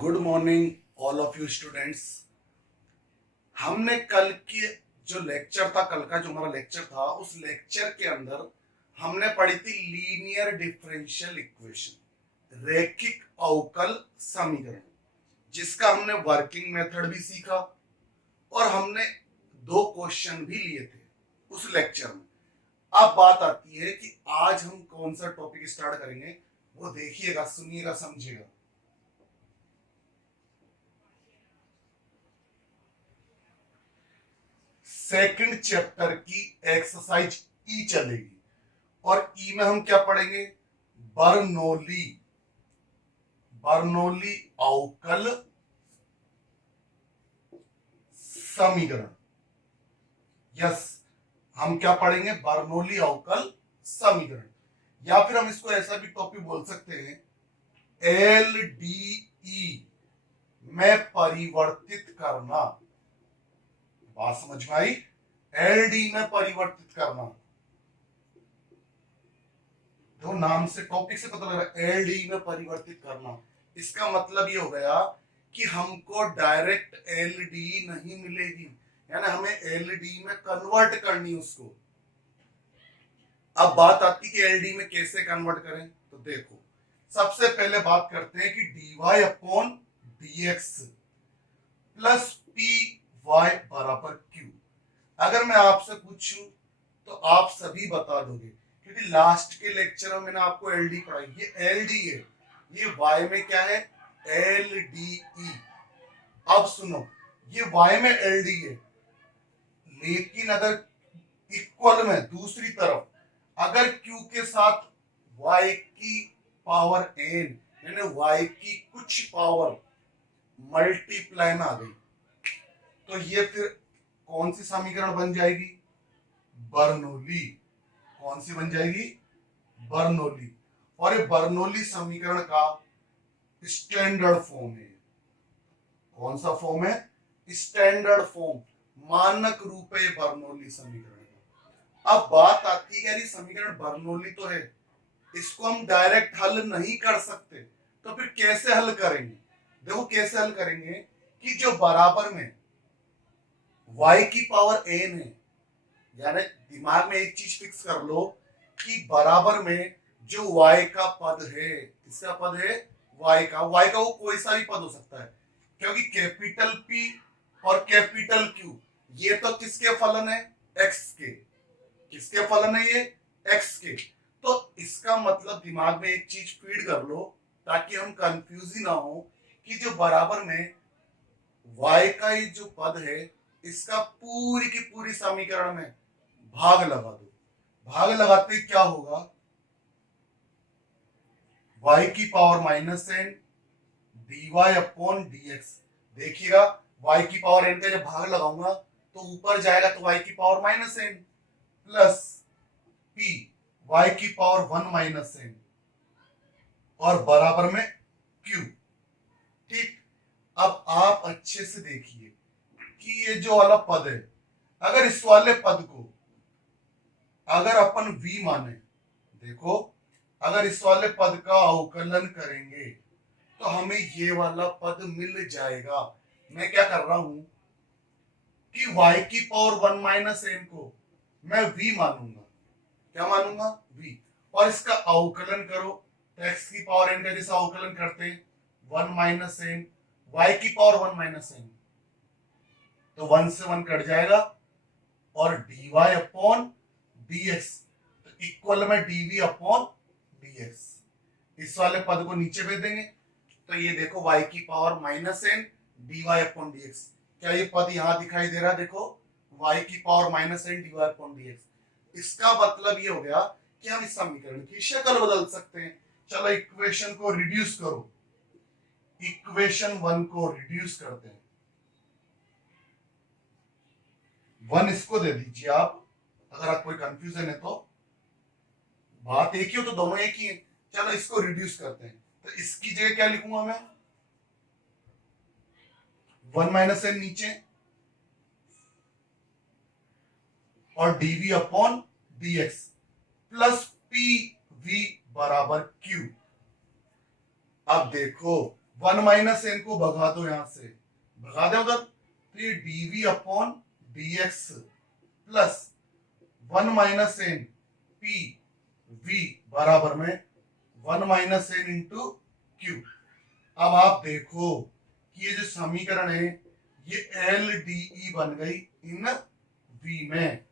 Good morning all of you students. हमने कल के जो लेक्चर था, कल का जो हमारा लेक्चर था, उस लेक्चर के अंदर हमने पढ़ी थी लीनियर डिफरेंशियल इक्वेशन, रैखिक अवकल समीकरण, जिसका हमने वर्किंग मेथड भी सीखा और हमने 2 क्वेश्चन भी लिए थे उस लेक्चर में। अब बात आती है कि आज हम कौन सा टॉपिक स्टार्ट करेंगे, वो देखिएगा, सुनिएगा, समझिएगा। सेकंड चैप्टर की एक्सरसाइज ई चलेगी और ई में हम क्या पढ़ेंगे? बर्नौली बर्नौली अवकल समीकरण। यस, हम क्या पढ़ेंगे? बर्नौली अवकल समीकरण, या फिर हम इसको ऐसा भी टॉपिक बोल सकते हैं, एलडीई में परिवर्तित करना। बात समझ में आई? एलडी में परिवर्तित करना, तो नाम से, टॉपिक से पता लग रहा है, एलडी में परिवर्तित करना। इसका मतलब ये हो गया कि हमको डायरेक्ट एलडी नहीं मिलेगी, यानी हमें एलडी में कन्वर्ट करनी उसको। अब बात आती है कि एलडी में कैसे कन्वर्ट करें, तो देखो, सबसे पहले बात करते हैं कि dy upon dx plus p y बराबर क्यू। अगर मैं आपसे पूछूं तो आप सभी बता दोगे, क्योंकि लास्ट के लेक्चर में मैंने आपको एलडी पढ़ाई। ये एलडी है, ये वाई में क्या है? एलडीई। अब सुनो, ये वाई में एलडी है, लेकिन अगर इक्वल में दूसरी तरफ अगर q के साथ y की पावर n, यानी y की कुछ पावर मल्टीप्लाई में आ गई, तो ये फिर कौन सी समीकरण बन जाएगी? बर्नौली। कौन सी बन जाएगी? बर्नौली। और ये बर्नौली समीकरण का स्टैंडर्ड फॉर्म है। कौन सा फॉर्म है? स्टैंडर्ड फॉर्म, मानक रूप है बर्नौली समीकरण का। अब बात आती है, यार ये समीकरण बर्नौली तो है, इसको हम डायरेक्ट हल नहीं कर सकते, तो फिर कैसे हल करेंगे? देखो कैसे हल करेंगे कि जो बराबर में y की पावर n है, यानी दिमाग में एक चीज फिक्स कर लो कि बराबर में जो y का पद है, किसका पद है? y का वो कोई सा भी पद हो सकता है, क्योंकि कैपिटल P और कैपिटल Q ये तो किसके फलन है? x के। किसके फलन है ये? x के। तो इसका मतलब दिमाग में एक चीज फीड कर लो, ताकि हम कंफ्यूज ही ना हो, कि जो बराबर में y का ये जो पद है, इसका पूरी की पूरी समीकरण में भाग लगा दो। भाग लगाते ही क्या होगा? y की power minus n dy upon dx। देखिएगा, y की पावर n का जब भाग लगाऊंगा तो ऊपर जाएगा, तो y की power minus n plus p y की पावर 1 माइनस n और बराबर में q। ठीक, अब आप अच्छे से देखिए कि ये जो वाला पद है, अगर इस वाले पद को अगर अपन v माने, देखो, अगर इस वाले पद का अवकलन करेंगे तो हमें ये वाला पद मिल जाएगा। मैं क्या कर रहा हूं कि y की पावर 1 माइनस n को मैं v मानूंगा। क्या मानूंगा? v। और इसका अवकलन करो तो x की पावर n का जैसा अवकलन करते हैं, 1 माइनस n, y की पावर 1 माइनस n, तो 1 से 1 कट जाएगा और dy अपॉन dx, तो इक्वल में dv अपॉन dx। इस वाले पद को नीचे भेज देंगे, तो ये देखो y की power minus n dy upon dx। क्या ये पद यहां दिखाई दे रहा है? देखो, y की power minus n dy upon dx। इसका मतलब ये हो गया कि हम इस समीकरण की शक्ल बदल सकते हैं। चलो इक्वेशन को रिड्यूस करो, इक्वेशन 1 को रिड्यूस करते हैं। 1 इसको दे दीजिए आप, अगर आप कोई कंफ्यूजन है तो। बात एक ही हो तो दोनों एक ही है। चलो इसको रिड्यूस करते हैं, तो इसकी जगह क्या लिखूंगा मैं? 1 माइनस एन नीचे और dv upon dx plus pv बराबर q। अब देखो, 1 माइनस एन को भगा दो, यहां से भगा दे उधर, तो ये dv upon dx plus 1 minus n p v बराबर में 1 माइनस एन इंटू क्यू। अब आप देखो कि ये जो समीकरण है ये एल डी ई बन गई इन वी में।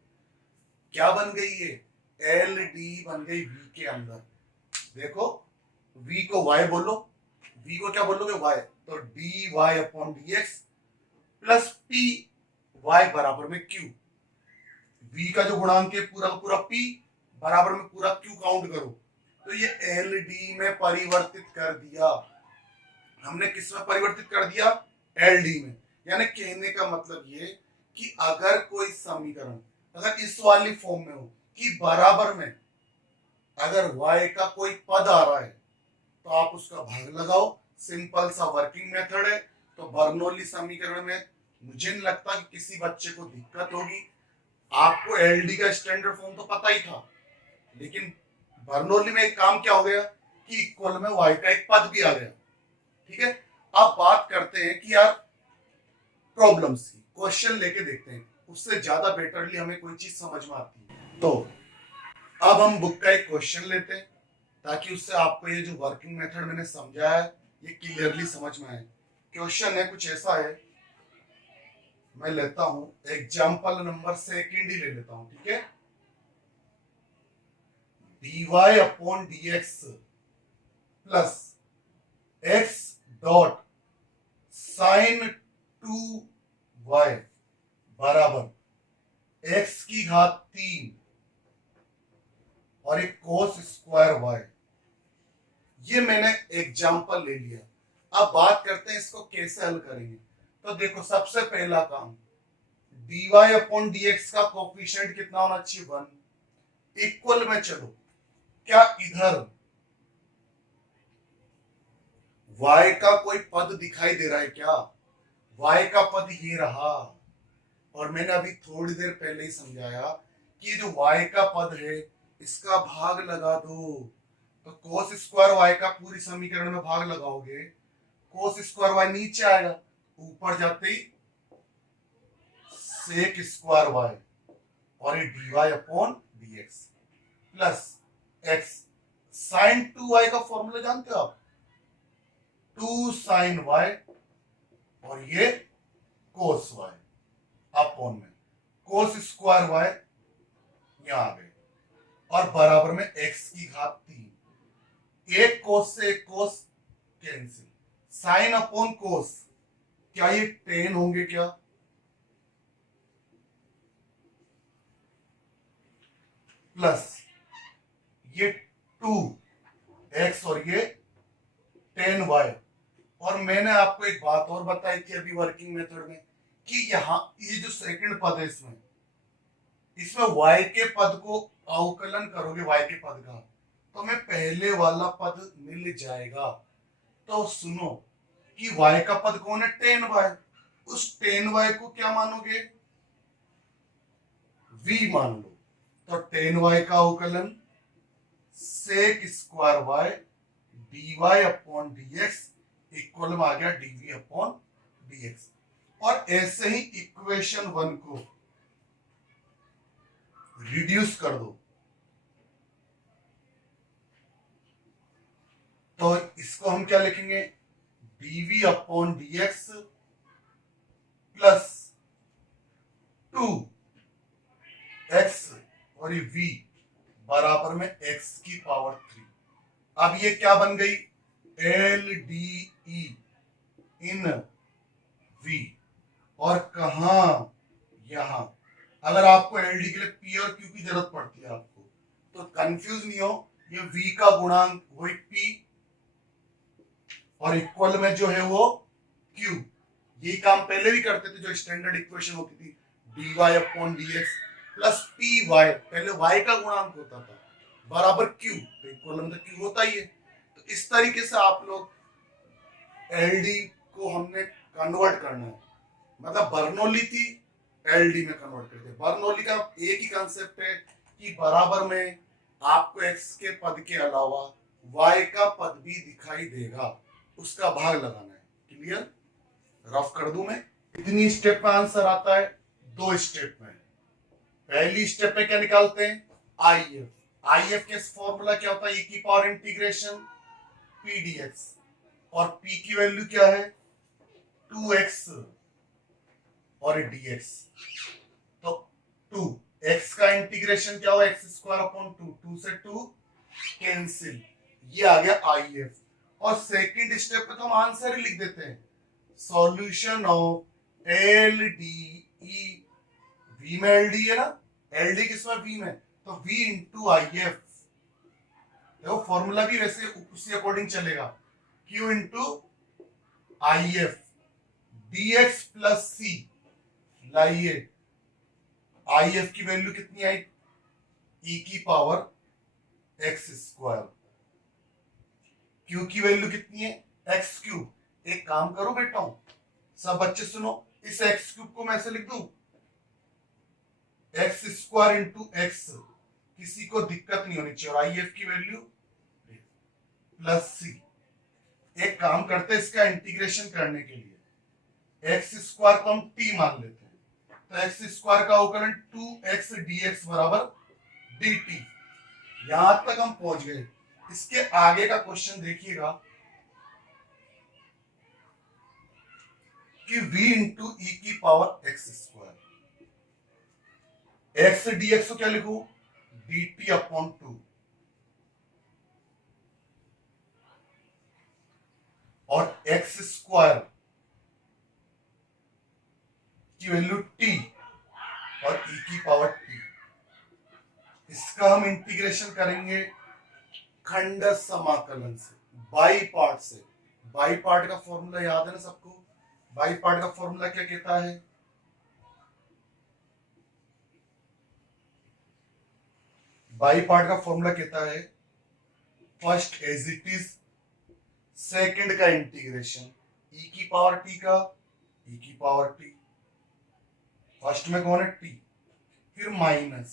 क्या बन गई ये? एल डी बन गई वी के अंदर। देखो v को y बोलो, v को क्या बोलोगे? y, तो d y upon d x plus p y बराबर में q। v का जो गुणांक है पूरा का पूरा p बराबर में पूरा q काउंट करो, तो ये एल डी में परिवर्तित कर दिया हमने। किस में परिवर्तित कर दिया? एल डी में। यानी कहने का मतलब ये कि अगर कोई समीकरण अगर इस वाली फॉर्म में हो कि बराबर में अगर y का कोई पद आ रहा है तो आप उसका भाग लगाओ, सिंपल सा वर्किंग मेथड है। तो बर्नौली समीकरण में मुझे नहीं लगता कि किसी बच्चे को दिक्कत होगी। आपको एलडी का स्टैंडर्ड फॉर्म तो पता ही था, लेकिन बर्नौली में एक काम क्या हो गया कि इक्वल में y का एक पद भी आ गया। ठीक है, अब बात करते हैं कि यार प्रॉब्लम्स की, क्वेश्चन लेके देखते हैं, उससे ज्यादा बेटरली हमें कोई चीज समझ में आती है। तो अब हम बुक का एक क्वेश्चन लेते हैं ताकि उससे आपको ये जो वर्किंग मेथड मैंने समझाया है ये क्लियरली समझ में आए। क्वेश्चन है कुछ ऐसा है, मैं लेता हूं एग्जाम्पल नंबर सेकंड ही ले लेता हूं। ठीक है, dy upon dx plus x dot sine 2y बराबर x की घात 3 और एक कोस स्क्वायर y। ये मैंने एग्जाम्पल ले लिया। अब बात करते हैं इसको कैसे हल करेंगे। तो देखो सबसे पहला काम, dy अपॉन dx का कोफिशिएंट कितना होना चाहिए? 1। इक्वल में चलो, क्या इधर y का कोई पद दिखाई दे रहा है क्या? y का पद ये रहा, और मैंने अभी थोड़ी देर पहले ही समझाया कि जो y का पद है इसका भाग लगा दो। तो कोस स्क्वायर y का पूरी समीकरण में भाग लगाओगे, कोस स्क्वायर y नीचे आएगा, ऊपर जाते ही सेक स्क्वायर y और ये dy upon dx plus x sine 2y का फॉर्मूला जानते हो आप? 2 साइन y और ये कोस y अपॉन में कोस स्क्वायर y यहां आ गए और बराबर में x की घात 3। एक कोस से एक कोस कैंसिल, साइन अपॉन कोस, क्या ये टेन होंगे क्या? प्लस ये 2x और ये 10y। और मैंने आपको एक बात और बताई थी अभी वर्किंग मेथड में कि यहां ये जो सेकंड पद है इसमें y के पद को अवकलन करोगे y के पद का, तो मैं पहले वाला पद मिल जाएगा। तो सुनो कि y का पद कौन है? 10y। उस 10y को क्या मानोगे? v मान लो। तो 10y का अवकलन sec square y dy upon dx equal में आ गया dv अपॉन dx। और ऐसे ही इक्वेशन 1 को रिड्यूस कर दो, तो इसको हम क्या लिखेंगे? dv upon dx plus 2x और ये v बराबर में x की पावर 3। अब ये क्या बन गई? एल डी ई इन v, और कहा? यहां। अगर आपको एल डी के लिए p और q की जरूरत पड़ती है आपको, तो कंफ्यूज नहीं हो, ये v का गुणांक वही p और इक्वल में जो है वो q। यही काम पहले भी करते थे, जो स्टैंडर्ड इक्वेशन होती थी dy upon dx plus py, पहले y का गुणांक होता था बराबर q, तो इक्वल में तो q होता ही है। तो इस तरीके से आप लोग एलडी को हमने कन्वर्ट करना है, मतलब बर्नौली थी एलडी में कन्वर्ट करते। बर्नौली का एक ही कंसेप्ट है कि बराबर में आपको x के पद के अलावा y का पद भी दिखाई देगा, उसका भाग लगाना है। क्लियर? रफ कर दूं मैं? इतनी स्टेप में आंसर आता है, 2 स्टेप में। पहली स्टेप में क्या निकालते हैं? आईएफ। आईएफ के फॉर्मूला क्या होता है? ई की पावर इंटीग्रेशन पी डीएक्स, और पी की वैल्यू क्या है? 2x और dx। तो 2 x का इंटीग्रेशन क्या होगा? एक्स स्क्वायर अपॉन 2, 2 से 2 कैंसिल, ये आ गया आईएफ। और सेकंड स्टेप पे तो हम आंसर ही लिख देते हैं, solution of L D E. V में एल डी है ना, एल डी किसमें? वी में, तो v इंटू आई एफ। देखो फॉर्मूला भी वैसे उसी अकॉर्डिंग चलेगा, q into I F dx plus C. लाइए आई एफ की वैल्यू कितनी आई? e की पावर एक्स स्क्वायर। q की वैल्यू कितनी है? X cube. एक काम करो बेटा, सब बच्चे सुनो, इस एक्स क्यूब को मैं ऐसे लिख दूं, एक्स स्क्वायर इंटू एक्स। किसी को दिक्कत नहीं होनी चाहिए। और आई एफ की वैल्यू प्लस सी। एक काम करते हैं, इसका इंटीग्रेशन करने के लिए एक्स स्क्वायर को हम टी मान लेते हैं, तो एक्स स्क्वायर का अवकलन 2x dx बराबर dt। यहां तक हम पहुंच गए। इसके आगे का क्वेश्चन देखिएगा कि v इंटू ई की power x square, x dx को क्या लिखूं? dt अपॉन 2, और एक्स स्क्वायर की वैल्यू t और e की पावर t। इसका हम इंटीग्रेशन करेंगे खंड समाकलन से, बाई पार्ट से। बाई पार्ट का फॉर्मूला याद है ना सबको? बाई पार्ट का फॉर्मूला क्या कहता है? बाई पार्ट का फॉर्मूला कहता है first as it is, second का इंटीग्रेशन e की पावर t का e की पावर t। फर्स्ट में कौन है? t, फिर माइनस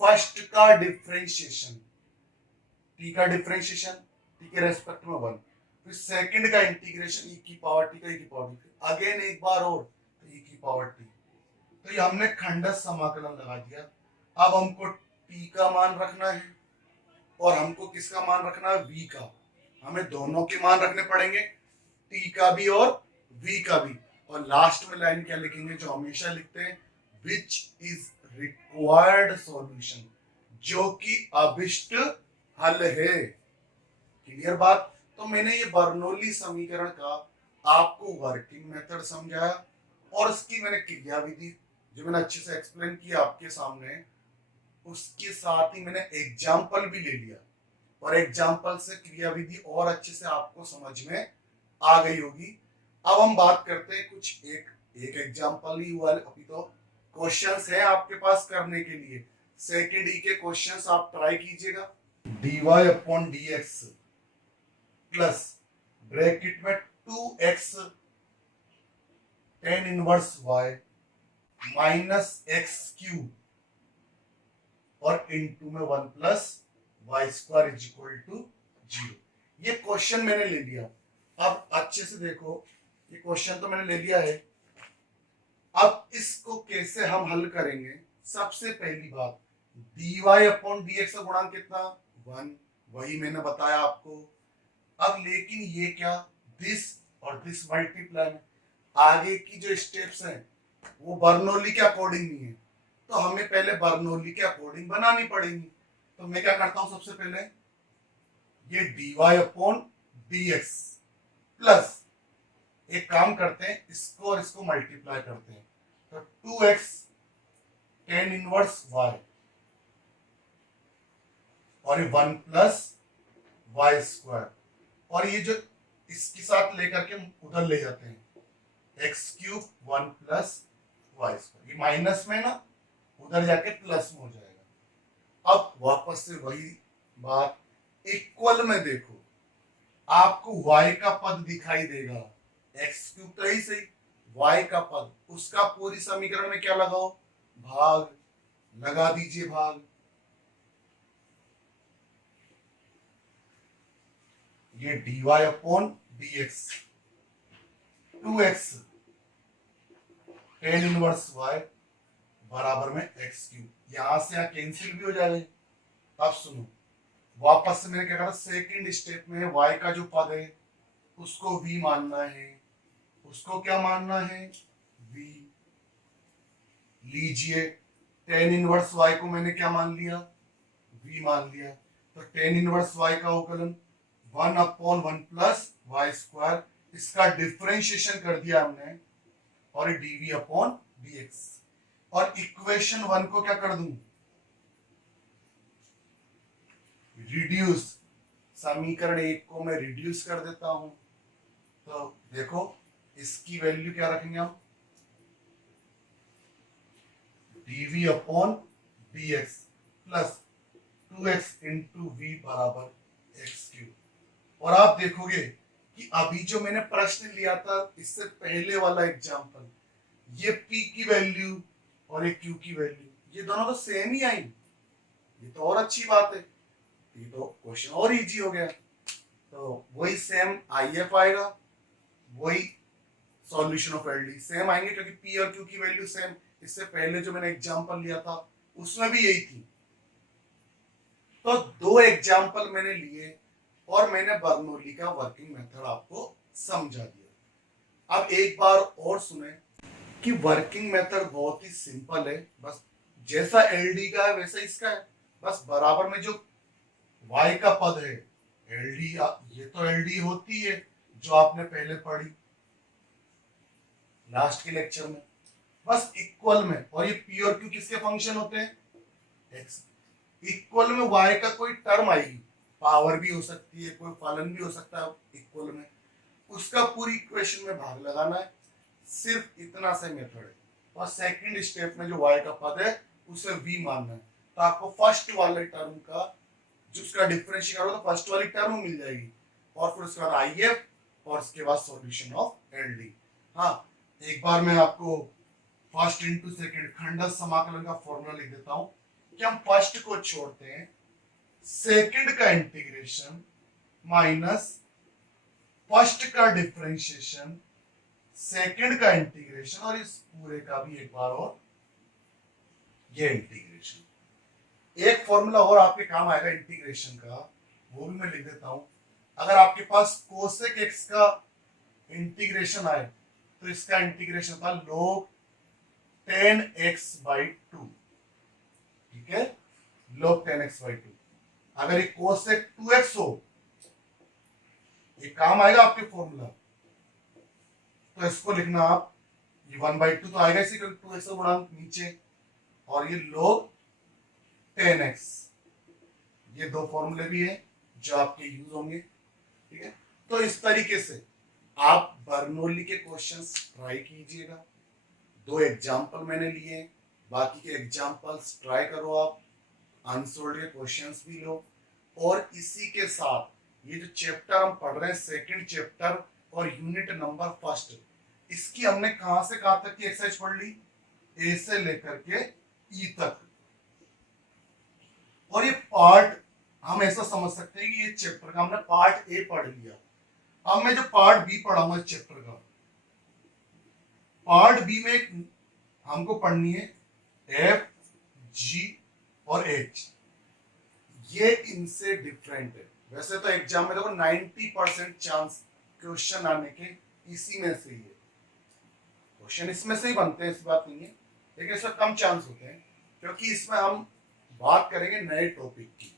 फर्स्ट का डिफरेंशिएशन, t का डिफरेंशिएशन t के रेस्पेक्ट में 1, फिर सेकंड का इंटीग्रेशन e की पावर t का e की पावर t, अगेन एक बार और तो e की पावर t। तो ये हमने खंड समाकलन लगा दिया। अब हमको t का मान रखना है और हमको किसका मान रखना है? v का। हमें दोनों के मान रखने पड़ेंगे, t का भी और v का भी। और लास्ट में लाइन क्या लिखेंगे जो हमेशा लिखते हैं? विच इज रिक्वायर्ड सॉल्यूशन, जो कि अभिष्ट हल है। क्लियर बात? तो मैंने ये बर्नौली समीकरण का आपको वर्किंग मेथड समझाया, और इसकी मैंने क्रिया विधि जो मैंने अच्छे से एक्सप्लेन किया आपके सामने, उसके साथ ही मैंने एग्जाम्पल भी ले लिया, और एग्जाम्पल से क्रिया विधि और अच्छे से आपको समझ में आ गई होगी। अब हम बात करते हैं कुछ एक एग्जाम्पल ही हुआ, अभी तो क्वेश्चंस है आपके पास करने के लिए। सेकेंड ई के क्वेश्चंस आप ट्राई कीजिएगा। dy upon dx plus bracket में 2x tan inverse y minus x cube और इनटू में 1 plus y square is equal to 0। ये क्वेश्चन मैंने ले लिया। अब अच्छे से देखो, ये क्वेश्चन तो मैंने ले लिया है। अब इसको कैसे हम हल करेंगे? सबसे पहली बात, dy अपॉन dx का गुणांक कितना? 1, वही मैंने बताया आपको। अब लेकिन ये क्या, दिस और दिस मल्टीप्लाई में, आगे की जो स्टेप्स हैं वो बर्नौली के अकॉर्डिंग नहीं है, तो हमें पहले बर्नौली के अकॉर्डिंग बनानी पड़ेगी। तो मैं क्या करता हूं, सबसे पहले ये dy अपॉन dx प्लस, एक काम करते हैं, इसको और इसको मल्टीप्लाई करते हैं, तो 2x tan इनवर्स y और ये 1 प्लस वाई स्क्वायर, और ये जो इसके साथ लेकर के हम उधर ले जाते हैं, x cube 1 plus y square, ये माइनस में ना, उधर जाके प्लस में हो जाएगा। अब वापस से वही बात, इक्वल में देखो, आपको y का पद दिखाई देगा, एक्स क्यूब तो ही सही, y का पद, उसका पूरी समीकरण में क्या लगाओ? भाग लगा दीजिए, भाग। ये dy upon dx 2x tan inverse y बराबर में x क्यूब, यहां से यहां कैंसिल भी हो जाएगा। अब सुनो, वापस से मैंने क्या कहा, सेकंड स्टेप में y का जो पद है उसको v मानना है, उसको क्या मानना है, v। लीजिए tan इनवर्स y को मैंने क्या मान लिया, v मान लिया, तो tan इनवर्स y का अवकलन 1/1 प्लस वाई स्क्वायर, इसका डिफरेंशिएशन कर दिया हमने और dv अपॉन dx, और इक्वेशन 1 को क्या कर दूं, रिड्यूस, समीकरण 1 को मैं रिड्यूस कर देता हूं, तो देखो इसकी वैल्यू क्या रखेंगे हम, dv upon dx plus 2x into v बराबर x क्यूब। और आप देखोगे कि अभी जो मैंने प्रश्न लिया था इससे पहले वाला एग्जांपल, ये p की वैल्यू और ये q की वैल्यू, ये दोनों तो सेम ही आई, ये तो और अच्छी बात है, ये तो क्वेश्चन और इजी हो गया। तो वही सेम IF आएगा, वही सॉल्यूशन ऑफ एलडी सेम आएंगे, क्योंकि p और q की वैल्यू सेम, इससे पहले जो मैंने एग्जांपल लिया था उसमें भी यही थी। तो दो एग्जांपल मैंने लिए और मैंने बर्नौली का वर्किंग मेथड आपको समझा दिया। अब एक बार और सुने कि वर्किंग मेथड बहुत ही सिंपल है, बस जैसा एलडी का है वैसा इसका है, बस बराबर में जो y का पद है एलडी, ये तो एलडी होती है जो आपने पहले पढ़ी लास्ट के लेक्चर में, बस इक्वल में, और ये p और q किसके फंक्शन होते हैं, x। इक्वल में y का कोई टर्म आएगी, पावर भी हो सकती है, कोई फलन भी हो सकता है इक्वल में, उसका पूरी इक्वेशन में भाग लगाना है, सिर्फ इतना सा मेथड है। और सेकंड स्टेप में जो y का पद है उसे v मानना है, तो आपको फर्स्ट वाले टर्म का जो उसका डिफरेंशिएट करो तो फर्स्ट वाली टर्म मिल जाएगी, और फिर उसके बाद IF और उसके बाद सॉल्यूशन ऑफ LD। हाँ, एक बार मैं आपको फर्स्ट इंटू सेकंड खंडन समाकलन का फॉर्मूला लिख देता हूं कि हम फर्स्ट को छोड़ते हैं, सेकंड का इंटीग्रेशन माइनस फर्स्ट का डिफरेंशिएशन, सेकंड का इंटीग्रेशन, और इस पूरे का भी एक बार और ये इंटीग्रेशन। एक फॉर्मूला और आपके काम आएगा इंटीग्रेशन का, वो भी मैं लिख देता हूं। अगर आपके पास कोसेक एक्स का इंटीग्रेशन आए तो इसका इंटीग्रेशन था log 10x/2, ठीक है, log 10x/2। अगर ये कोसेक 2x हो, ये काम आएगा आपके फॉर्मूला, तो इसको लिखना आप, ये 1/2 तो आएगा इसी, क्योंकि 2x गुणा नीचे, और ये log 10x, ये दो फॉर्मूले भी है जो आपके यूज होंगे, ठीक है। तो इस तरीके से आप बर्नौली के क्वेश्चंस ट्राई कीजिएगा। दो एग्जांपल मैंने लिए, बाकी के एग्जांपल्स ट्राई करो आप, अनसोल्ड के क्वेश्चंस भी लो, और इसी के साथ ये जो चैप्टर हम पढ़ रहे हैं सेकंड चैप्टर और यूनिट नंबर फर्स्ट, इसकी हमने कहां से कहां तक की एक्सरसाइज पढ़ ली, ए से लेकर के ई तक। और ये पार्ट हम ऐसा समझ सकते हैं कि ये चैप्टर का हमने पार्ट ए पढ़ लिया, अब मैं जो पार्ट बी पढ़ाऊंगा इस चैप्टर का, पार्ट बी में हमको पढ़नी है एफ, जी और एच, ये इनसे डिफरेंट है। वैसे तो एग्जाम में देखो 90% चांस क्वेश्चन आने के इसी में से ही है, क्वेश्चन इसमें से ही बनते हैं, इस बात नहीं है, लेकिन इसमें कम चांस होते हैं क्योंकि इसमें हम बात करेंगे नए टॉपिक की।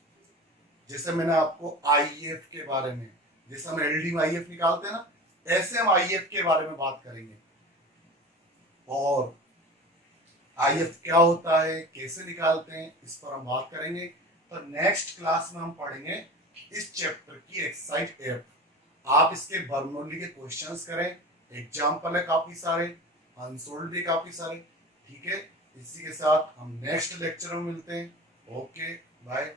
जैसे मैंने आपको IF के बारे में, जैसे हम LD में IF निकालते हैं ना, ऐसे हम IF के बारे में बात करेंगे, और IF क्या होता है, कैसे निकालते हैं, इस पर हम बात करेंगे। तो नेक्स्ट क्लास में हम पढ़ेंगे इस चैप्टर की एक्सरसाइज F। आप इसके बर्नौली के क्वेश्चंस करें, एग्जाम्पल है काफी सारे, अनसोल्ड भी काफी सारे, ठीक है। इसी के साथ हम नेक्स्ट लेक्चर में मिलते हैं। Okay, bye.